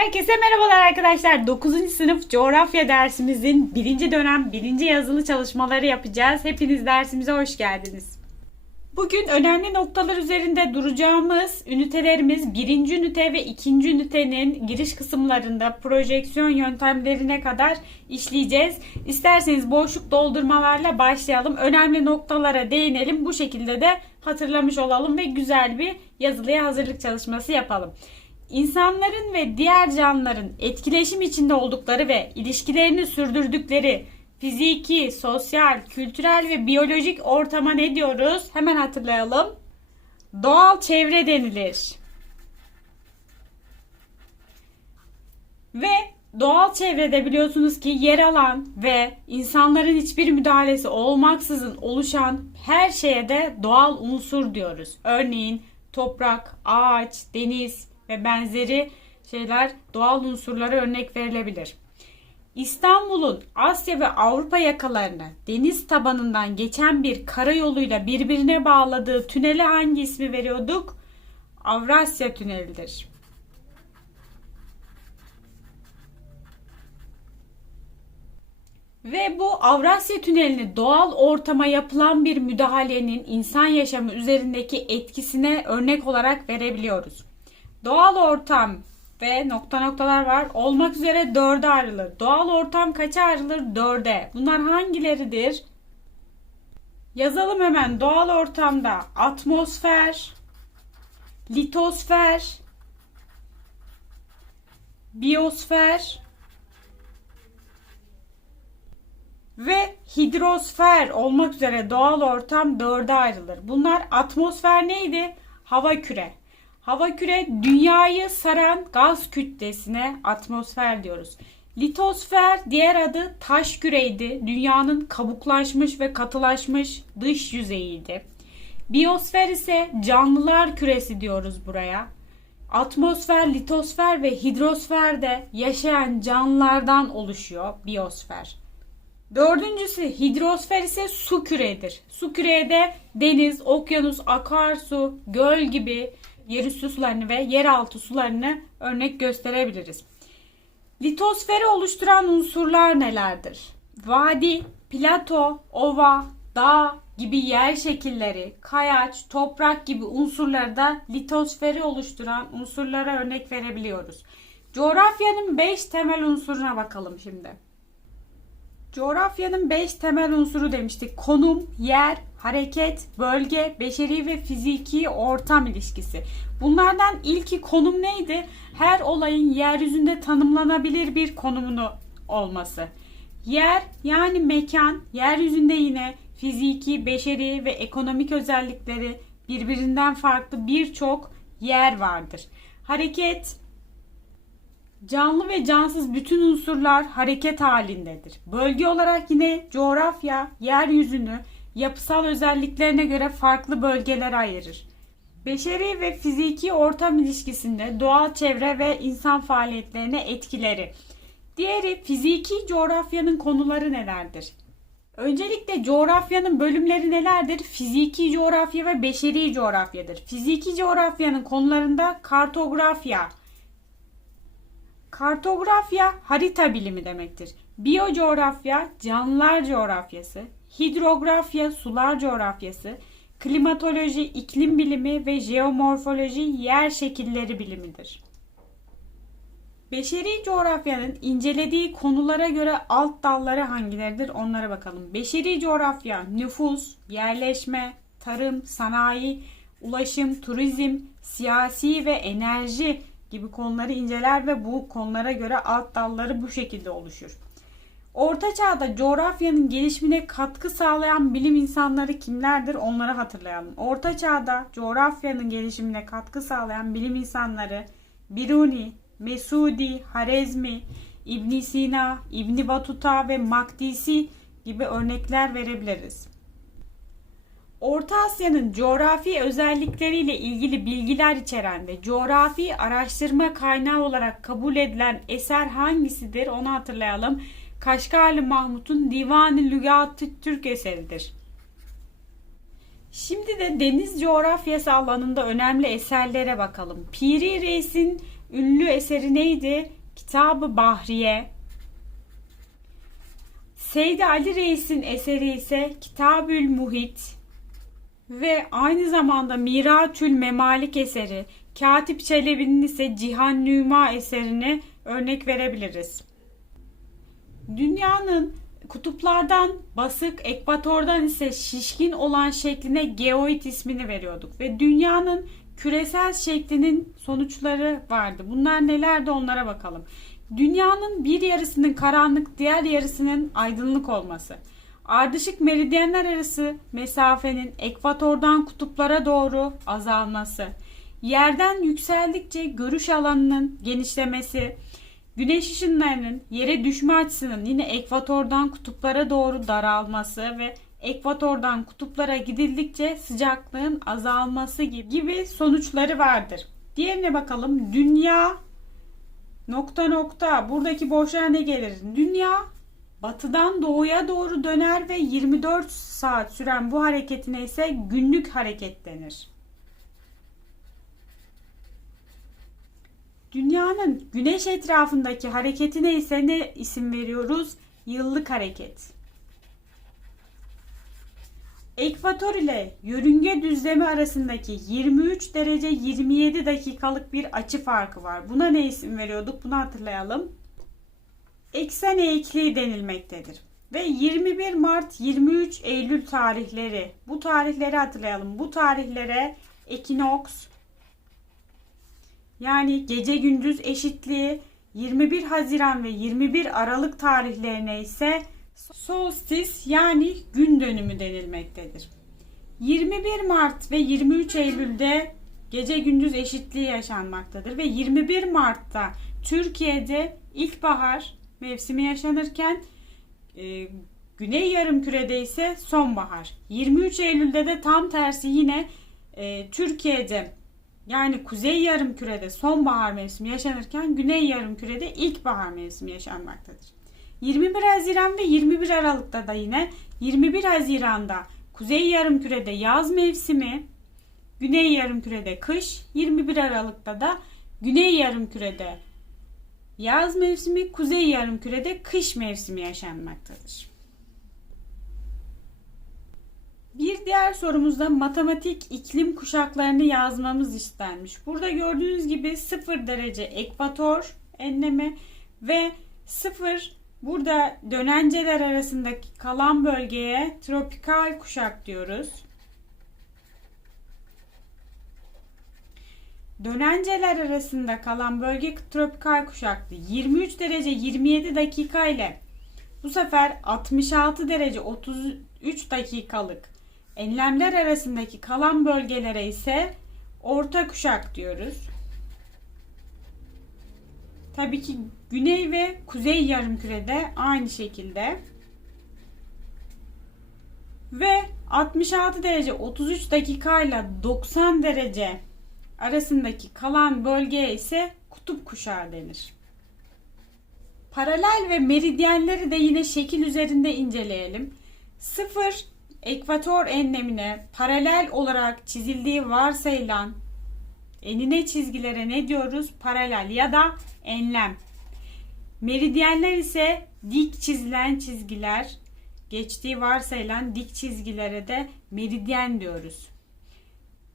Herkese merhabalar arkadaşlar. 9. sınıf coğrafya dersimizin 1. dönem 1. yazılı çalışmaları yapacağız. Hepiniz dersimize hoş geldiniz. Bugün önemli noktalar üzerinde duracağımız ünitelerimiz 1. ünite ve 2. ünitenin giriş kısımlarında projeksiyon yöntemlerine kadar işleyeceğiz. İsterseniz boşluk doldurmalarla başlayalım. Önemli noktalara değinelim. Bu şekilde de hatırlamış olalım ve güzel bir yazılıya hazırlık çalışması yapalım. İnsanların ve diğer canlıların etkileşim içinde oldukları ve ilişkilerini sürdürdükleri fiziki, sosyal, kültürel ve biyolojik ortama ne diyoruz? Hemen hatırlayalım. Doğal çevre denilir. Ve doğal çevrede biliyorsunuz ki yer alan ve insanların hiçbir müdahalesi olmaksızın oluşan her şeye de doğal unsur diyoruz. Örneğin toprak, ağaç, deniz ve benzeri şeyler doğal unsurlara örnek verilebilir. İstanbul'un Asya ve Avrupa yakalarını deniz tabanından geçen bir karayoluyla birbirine bağladığı tünele hangi ismi veriyorduk? Avrasya Tünelidir. Ve bu Avrasya Tüneli'ni doğal ortama yapılan bir müdahalenin insan yaşamı üzerindeki etkisine örnek olarak verebiliyoruz. Doğal ortam ve nokta noktalar var. Olmak üzere dörde ayrılır. Doğal ortam kaça ayrılır? Dörde. Bunlar hangileridir? Yazalım hemen. Doğal ortamda atmosfer, litosfer, biyosfer ve hidrosfer olmak üzere doğal ortam dörde ayrılır. Bunlar atmosfer neydi? Hava küre. Hava küre dünyayı saran gaz kütlesine atmosfer diyoruz. Litosfer diğer adı taş küreydi. Dünyanın kabuklaşmış ve katılaşmış dış yüzeyiydi. Biyosfer ise canlılar küresi diyoruz buraya. Atmosfer, litosfer ve hidrosfer de yaşayan canlılardan oluşuyor biyosfer. Dördüncüsü hidrosfer ise su küredir. Su küreye de deniz, okyanus, akarsu, göl gibi yerüstü sularını ve yeraltı sularını örnek gösterebiliriz. Litosferi oluşturan unsurlar nelerdir? Vadi, plato, ova, dağ gibi yer şekilleri, kayaç, toprak gibi unsurları da litosferi oluşturan unsurlara örnek verebiliyoruz. Coğrafyanın 5 temel unsuruna bakalım şimdi. Coğrafyanın 5 temel unsuru demiştik. Konum, yer, hareket, bölge, beşeri ve fiziki ortam ilişkisi. Bunlardan ilki konum neydi? Her olayın yeryüzünde tanımlanabilir bir konumunu olması. Yer yani mekan, yeryüzünde yine fiziki, beşeri ve ekonomik özellikleri birbirinden farklı birçok yer vardır. Hareket, Canlı ve cansız bütün unsurlar hareket halindedir. Bölge olarak yine coğrafya, yeryüzünü yapısal özelliklerine göre farklı bölgelere ayırır. Beşeri ve fiziki ortam ilişkisinde doğal çevre ve insan faaliyetlerine etkileri. Diğeri fiziki coğrafyanın konuları nelerdir? Öncelikle coğrafyanın bölümleri nelerdir? Fiziki coğrafya ve beşeri coğrafyadır. Fiziki coğrafyanın konularında kartografya, Kartografya harita bilimi demektir. Biyocoğrafya canlılar coğrafyası, hidrografya sular coğrafyası, klimatoloji iklim bilimi ve jeomorfoloji yer şekilleri bilimidir. Beşeri coğrafyanın incelediği konulara göre alt dalları hangileridir onlara bakalım. Beşeri coğrafya nüfus, yerleşme, tarım, sanayi, ulaşım, turizm, siyasi ve enerji gibi konuları inceler ve bu konulara göre alt dalları bu şekilde oluşur. Orta Çağ'da coğrafyanın gelişimine katkı sağlayan bilim insanları kimlerdir onları hatırlayalım. Orta Çağ'da coğrafyanın gelişimine katkı sağlayan bilim insanları Biruni, Mesudi, Harezmi, İbn Sina, İbn Batuta ve Makdisi gibi örnekler verebiliriz. Orta Asya'nın coğrafi özellikleriyle ilgili bilgiler içeren ve coğrafi araştırma kaynağı olarak kabul edilen eser hangisidir onu hatırlayalım. Kaşgarlı Mahmut'un Divan-ı Lügat-ı Türk eseridir. Şimdi de deniz coğrafyası alanında önemli eserlere bakalım. Piri Reis'in ünlü eseri neydi? Kitabı Bahriye. Seydi Ali Reis'in eseri ise Kitabül Muhit ve aynı zamanda Miratül Memalik eseri, Katip Çelebi'nin ise Cihan Nüma eserini örnek verebiliriz. Dünyanın kutuplardan basık, ekvatordan ise şişkin olan şekline geoid ismini veriyorduk ve dünyanın küresel şeklinin sonuçları vardı. Bunlar nelerdi onlara bakalım. Dünyanın bir yarısının karanlık, diğer yarısının aydınlık olması. Ardışık meridyenler arası mesafenin ekvatordan kutuplara doğru azalması. Yerden yükseldikçe görüş alanının genişlemesi. Güneş ışınlarının yere düşme açısının yine ekvatordan kutuplara doğru daralması ve ekvatordan kutuplara gidildikçe sıcaklığın azalması gibi sonuçları vardır. Diğerine bakalım. Dünya nokta nokta buradaki boşluğa ne gelir? Dünya batıdan doğuya doğru döner ve 24 saat süren bu hareketine ise günlük hareket denir. Dünyanın güneş etrafındaki hareketine ise ne isim veriyoruz? Yıllık hareket. Ekvator ile yörünge düzlemi arasındaki 23 derece 27 dakikalık bir açı farkı var. Buna ne isim veriyorduk? Bunu hatırlayalım. Eksen eğikliği denilmektedir. Ve 21 Mart 23 Eylül tarihleri. Bu tarihleri hatırlayalım. Bu tarihlere ekinoks yani gece gündüz eşitliği 21 Haziran ve 21 Aralık tarihlerine ise solstis yani gün dönümü denilmektedir. 21 Mart ve 23 Eylül'de gece gündüz eşitliği yaşanmaktadır ve 21 Mart'ta Türkiye'de ilkbahar mevsimi yaşanırken e, Güney Yarımküre'de ise sonbahar. 23 Eylül'de de tam tersi yine e, Türkiye'de yani Kuzey Yarımküre'de sonbahar mevsimi yaşanırken Güney Yarımküre'de ilkbahar mevsimi yaşanmaktadır. 21 Haziran ve 21 Aralık'ta da yine 21 Haziran'da Kuzey Yarımküre'de yaz mevsimi, Güney Yarımküre'de kış, 21 Aralık'ta da Güney Yarımküre'de yaz mevsimi, Kuzey Yarımküre'de kış mevsimi yaşanmaktadır. Bir diğer sorumuzda matematik iklim kuşaklarını yazmamız istenmiş. Burada gördüğünüz gibi 0 derece ekvator enlemi ve 0 burada dönenceler arasındaki kalan bölgeye tropikal kuşak diyoruz. Dönenceler arasında kalan bölge tropikal kuşaktı. 23 derece 27 dakika ile bu sefer 66 derece 33 dakikalık enlemler arasındaki kalan bölgelere ise orta kuşak diyoruz. Tabii ki güney ve kuzey yarımkürede aynı şekilde. Ve 66 derece 33 dakika ile 90 derece arasındaki kalan bölgeye ise kutup kuşağı denir. Paralel ve meridyenleri de yine şekil üzerinde inceleyelim. 0 ekvator enlemine paralel olarak çizildiği varsayılan enine çizgilere ne diyoruz? Paralel ya da enlem. Meridyenler ise dik çizilen çizgiler, geçtiği varsayılan dik çizgilere de meridyen diyoruz.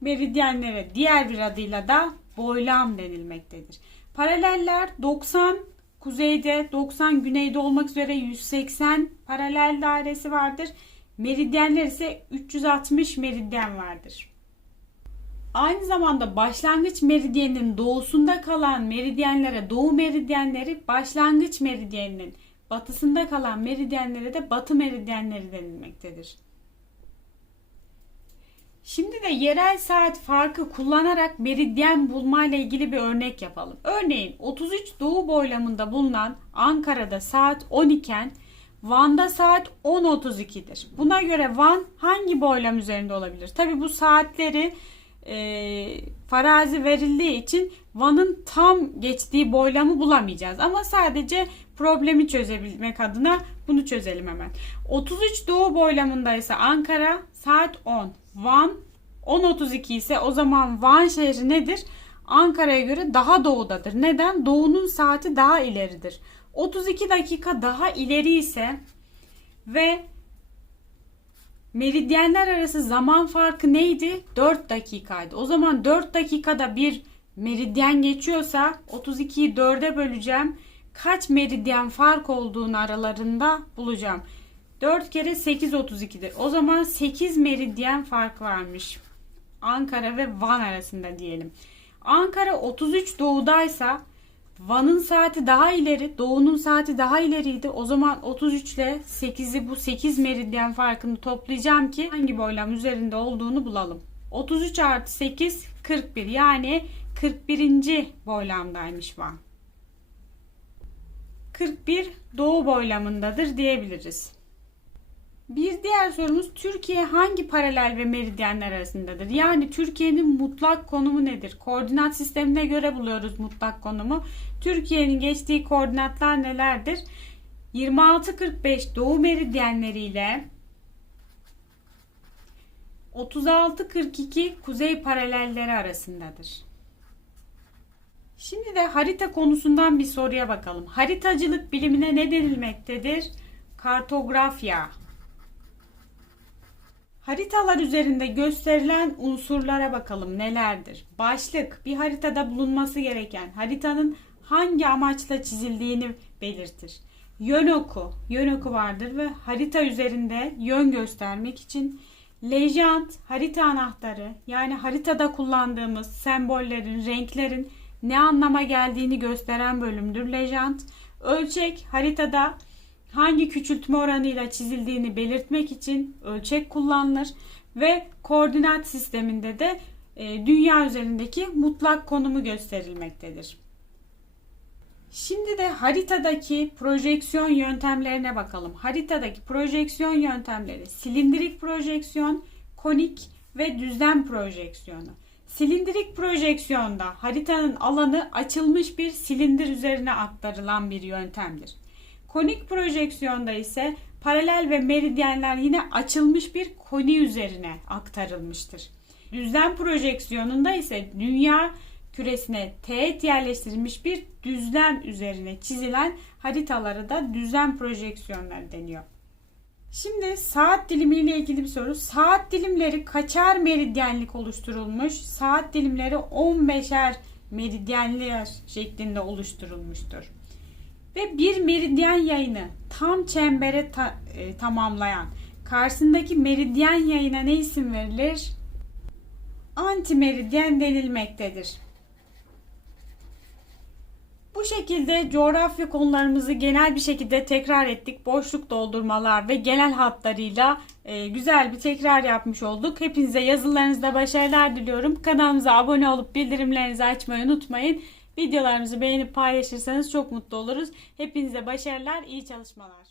Meridyenlere diğer bir adıyla da boylam denilmektedir. Paraleller 90 kuzeyde, 90 güneyde olmak üzere 180 paralel dairesi vardır. Meridyenler ise 360 meridyen vardır. Aynı zamanda başlangıç meridyeninin doğusunda kalan meridyenlere doğu meridyenleri, başlangıç meridyeninin batısında kalan meridyenlere de batı meridyenleri denilmektedir. Şimdi de yerel saat farkı kullanarak meridyen bulma ile ilgili bir örnek yapalım. Örneğin 33 doğu boylamında bulunan Ankara'da saat 10 iken Van'da saat 10.32'dir. Buna göre Van hangi boylam üzerinde olabilir? Tabi bu saatleri e, farazi verildiği için Van'ın tam geçtiği boylamı bulamayacağız. Ama sadece problemi çözebilmek adına bunu çözelim hemen. 33 doğu boylamında ise Ankara saat 10. Van 10.32 ise o zaman Van şehri nedir? Ankara'ya göre daha doğudadır. Neden? Doğunun saati daha ileridir. 32 dakika daha ileri ise ve meridyenler arası zaman farkı neydi? 4 dakikaydı. O zaman 4 dakikada bir meridyen geçiyorsa 32'yi 4'e böleceğim. Kaç meridyen fark olduğunu aralarında bulacağım. 4 kere 8 32'dir. O zaman 8 meridyen fark varmış. Ankara ve Van arasında diyelim. Ankara 33 doğudaysa Van'ın saati daha ileri, doğunun saati daha ileriydi. O zaman 33 ile 8'i bu 8 meridyen farkını toplayacağım ki hangi boylam üzerinde olduğunu bulalım. 33 artı 8 41 yani 41. boylamdaymış Van. 41 doğu boylamındadır diyebiliriz. Bir diğer sorumuz Türkiye hangi paralel ve meridyenler arasındadır? Yani Türkiye'nin mutlak konumu nedir? Koordinat sistemine göre buluyoruz mutlak konumu. Türkiye'nin geçtiği koordinatlar nelerdir? 26-45 doğu meridyenleri ile 36-42 kuzey paralelleri arasındadır. Şimdi de harita konusundan bir soruya bakalım. Haritacılık bilimine ne denilmektedir? Kartografya. Haritalar üzerinde gösterilen unsurlara bakalım nelerdir? Başlık bir haritada bulunması gereken haritanın hangi amaçla çizildiğini belirtir. Yön oku, yön oku vardır ve harita üzerinde yön göstermek için lejant, harita anahtarı yani haritada kullandığımız sembollerin, renklerin ne anlama geldiğini gösteren bölümdür lejant. Ölçek haritada hangi küçültme oranıyla çizildiğini belirtmek için ölçek kullanılır ve koordinat sisteminde de e, dünya üzerindeki mutlak konumu gösterilmektedir. Şimdi de haritadaki projeksiyon yöntemlerine bakalım. Haritadaki projeksiyon yöntemleri silindirik projeksiyon, konik ve düzlem projeksiyonu. Silindirik projeksiyonda haritanın alanı açılmış bir silindir üzerine aktarılan bir yöntemdir. Konik projeksiyonda ise paralel ve meridyenler yine açılmış bir koni üzerine aktarılmıştır. Düzlem projeksiyonunda ise dünya küresine teğet yerleştirilmiş bir düzlem üzerine çizilen haritaları da düzlem projeksiyonları deniyor. Şimdi saat dilimiyle ilgili bir soru. Saat dilimleri kaçar meridyenlik oluşturulmuş? Saat dilimleri 15'er meridyenler şeklinde oluşturulmuştur. Ve bir meridyen yayını tam çembere ta- e, tamamlayan karşısındaki meridyen yayına ne isim verilir? Antimeridyen denilmektedir. Bu şekilde coğrafya konularımızı genel bir şekilde tekrar ettik. Boşluk doldurmalar ve genel hatlarıyla e, güzel bir tekrar yapmış olduk. Hepinize yazılarınızda başarılar diliyorum. Kanalımıza abone olup bildirimlerinizi açmayı unutmayın. Videolarımızı beğenip paylaşırsanız çok mutlu oluruz. Hepinize başarılar, iyi çalışmalar.